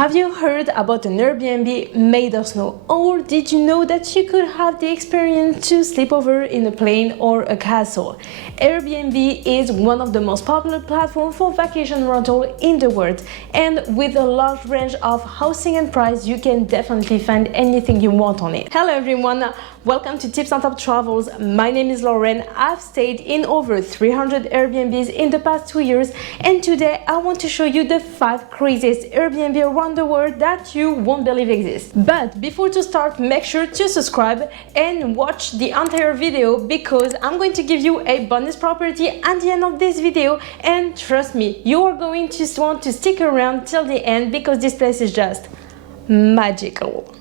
Have you heard about an Airbnb made of snow? Or did you know that you could have the experience to sleep over in a plane or a castle? Airbnb is one of the most popular platforms for vacation rental in the world, and with a large range of housing and price, you can definitely find anything you want on it. Hello everyone, welcome to Tips on Top Travels. My name is Lauren. I've stayed in over 300 Airbnbs in the past 2 years, and today I want to show you the 5 craziest Airbnb around the world that you won't believe exist. But before to start, make sure to subscribe and watch the entire video, because I'm going to give you a bonus property at the end of this video, and trust me, you are going to want to stick around till the end because this place is just magical.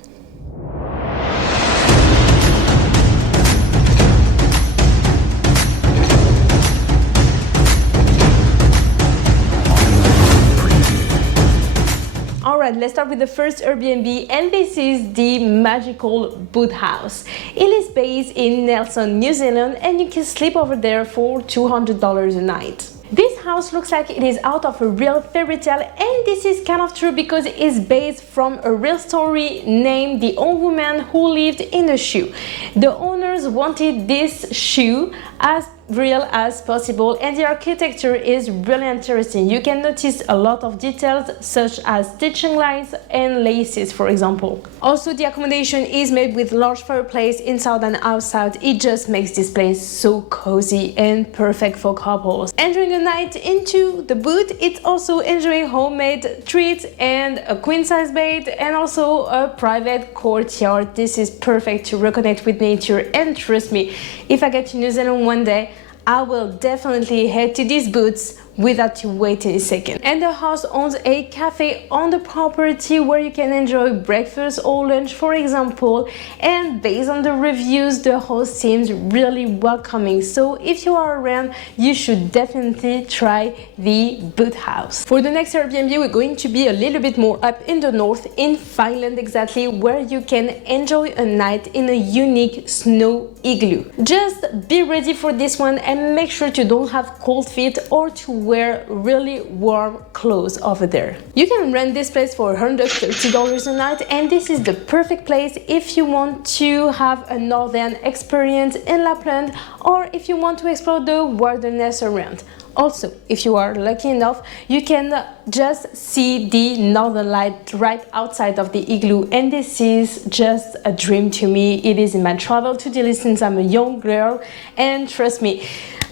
Alright, let's start with the first Airbnb, and this is the magical boat house. It is based in Nelson, New Zealand, and you can sleep over there for $200 a night. This house looks like it is out of a real fairy tale, and this is kind of true because it is based from a real story named The Old Woman Who Lived in the Shoe. The owners wanted this shoe as real as possible, and the architecture is really interesting. You can notice a lot of details such as stitching lines and laces, for example. Also, the accommodation is made with large fireplace inside and outside. It just makes this place so cozy and perfect for couples. Enjoying a night into the boot, it's also enjoying homemade treats and a queen-size bed and also a private courtyard. This is perfect to reconnect with nature, and trust me, if I get to New Zealand one day, I will definitely head to these boots without you waiting a second. And the house owns a cafe on the property where you can enjoy breakfast or lunch, for example, and based on the reviews, the host seems really welcoming. So if you are around, you should definitely try the boat house. For the next Airbnb, we're going to be a little bit more up in the north, in Finland exactly, where you can enjoy a night in a unique snow igloo. Just be ready for this one and make sure you don't have cold feet or to wear really warm clothes over there. You can rent this place for $130 a night, and this is the perfect place if you want to have a northern experience in Lapland, or if you want to explore the wilderness around. Also, if you are lucky enough, you can just see the northern light right outside of the igloo, and this is just a dream to me. It is in my travel to-do list since I'm a young girl, and trust me,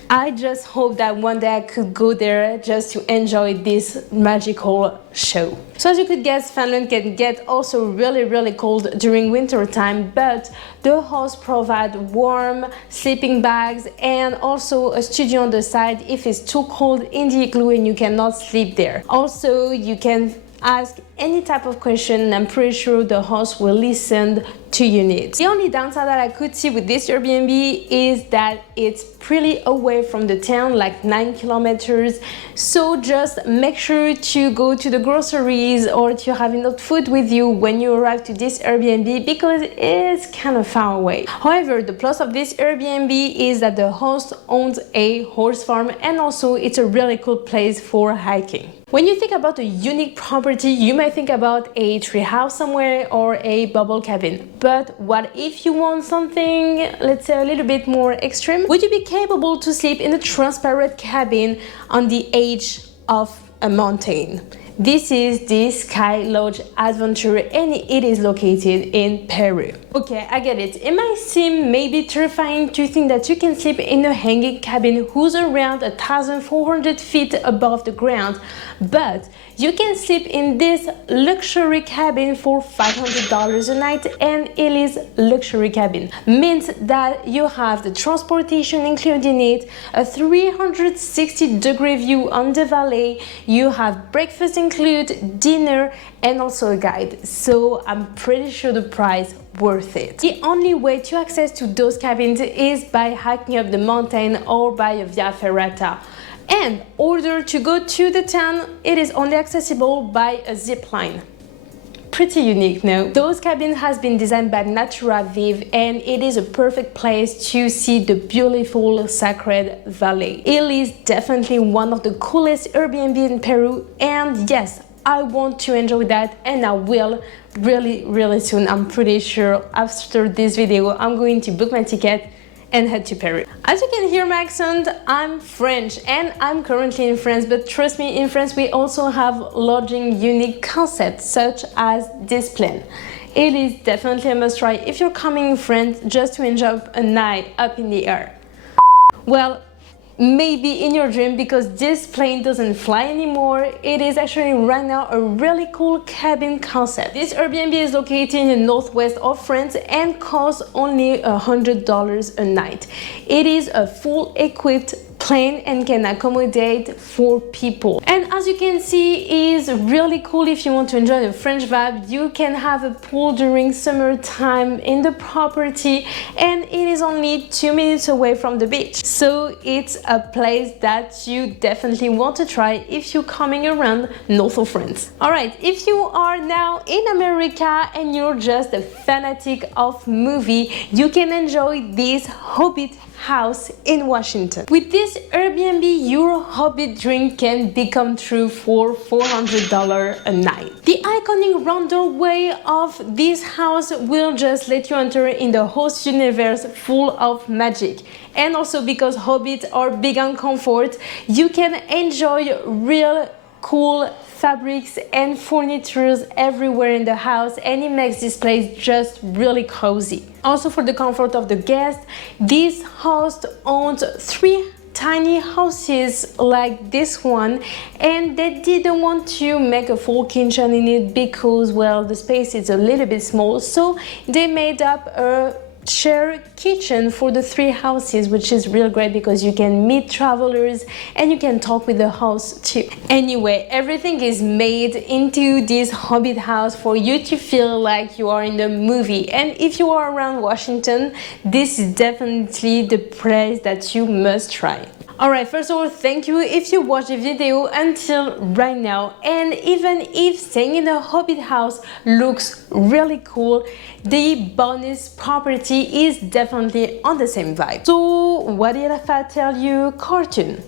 I just hope that one day I could go there just to enjoy this magical show. So as you could guess, Finland can get also really cold during winter time, but the host provide warm sleeping bags and also a studio on the side if it's too cold in the igloo and you cannot sleep there. Also, you can ask any type of question, and I'm pretty sure the host will listen to your needs. The only downside that I could see with this Airbnb is that it's pretty away from the town, like 9 kilometers. So just make sure to go to the groceries or to have enough food with you when you arrive to this Airbnb, because it's kind of far away. However, the plus of this Airbnb is that the host owns a horse farm, and also it's a really cool place for hiking. When you think about a unique property, you might think about a treehouse somewhere or a bubble cabin. But what if you want something, let's say, a little bit more extreme? Would you be capable to sleep in a transparent cabin on the edge of a mountain? This is the Sky Lodge Adventure, and it is located in Peru. Okay, I get it. It might seem maybe terrifying to think that you can sleep in a hanging cabin who's around 1,400 feet above the ground, but you can sleep in this luxury cabin for $500 a night, and it is luxury cabin. Means that you have the transportation included in it, a 360-degree view on the valley, you have breakfast include, dinner, and also a guide. So I'm pretty sure the price worth it. The only way to access to those cabins is by hiking up the mountain or by a via ferrata. And in order to go to the town, it is only accessible by a zip line. Pretty unique, no? Those cabins has been designed by Natura Vive, and it is a perfect place to see the beautiful Sacred Valley. It is definitely one of the coolest Airbnb in Peru, and yes, I want to enjoy that, and I will really soon. I'm pretty sure after this video I'm going to book my ticket and head to Paris. As you can hear my accent, I'm French and I'm currently in France, but trust me, in France we also have lodging unique concepts such as this plan. It is definitely a must try if you're coming in France just to enjoy a night up in the air. Well, maybe in your dream, because this plane doesn't fly anymore. It is actually right now a really cool cabin concept. This Airbnb is located in the northwest of France and costs only $100 a night. It is a full equipped plane and can accommodate 4 people. And as you can see, is really cool if you want to enjoy the French vibe. You can have a pool during summertime in the property, and it is only 2 minutes away from the beach. So it's a place that you definitely want to try if you're coming around north of France. Alright, if you are now in America and you're just a fanatic of movie, you can enjoy this HOBBIT house in Washington. With this Airbnb, your HOBBIT dream can become true for $400 a night. The iconic round doorway of this house will just let you enter in the host universe full of magic. And also, because HOBBIT are big on comfort, you can enjoy real cool fabrics and furnitures everywhere in the house, and it makes this place just really cozy. Also, for the comfort of the guests, this host owns 3 tiny houses like this one, and they didn't want to make a full kitchen in it because, well, the space is a little bit small, so they made up a share kitchen for the 3 houses, which is real great because you can meet travelers and you can talk with the host too. Anyway, everything is made into this HOBBIT house for you to feel like you are in the movie. And if you are around Washington, this is definitely the place that you must try. Alright, first of all, thank you if you watched the video until right now, and even if staying in the HOBBIT house looks really cool, the bonus property is definitely on the same vibe. So what did I tell you? Cartoon,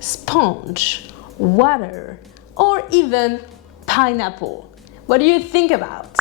sponge, water, or even pineapple. What do you think about?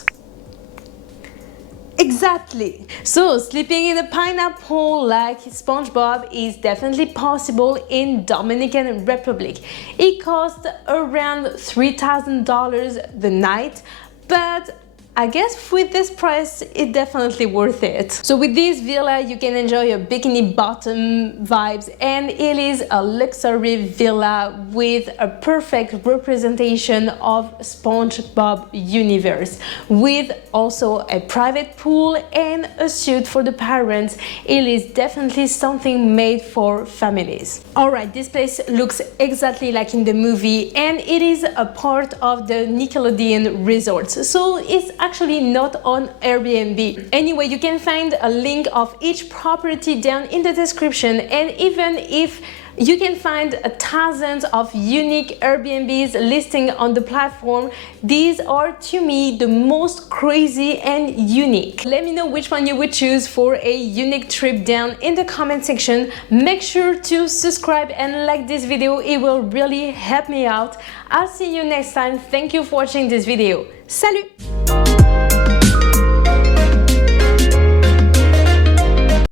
Exactly! So sleeping in a pineapple like SpongeBob is definitely possible in Dominican Republic. It costs around $3,000 the night, but I guess with this price, it's definitely worth it. So with this villa, you can enjoy a bikini bottom vibes, and it is a luxury villa with a perfect representation of SpongeBob universe, with also a private pool and a suite for the parents. It is definitely something made for families. Alright, this place looks exactly like in the movie, and it is a part of the Nickelodeon resorts. So it's actually not on Airbnb. Anyway, you can find a link of each property down in the description, and even if you can find thousands of unique Airbnbs listing on the platform, these are to me the most crazy and unique. Let me know which one you would choose for a unique trip down in the comment section. Make sure to subscribe and like this video, it will really help me out. I'll see you next time. Thank you for watching this video. Salut!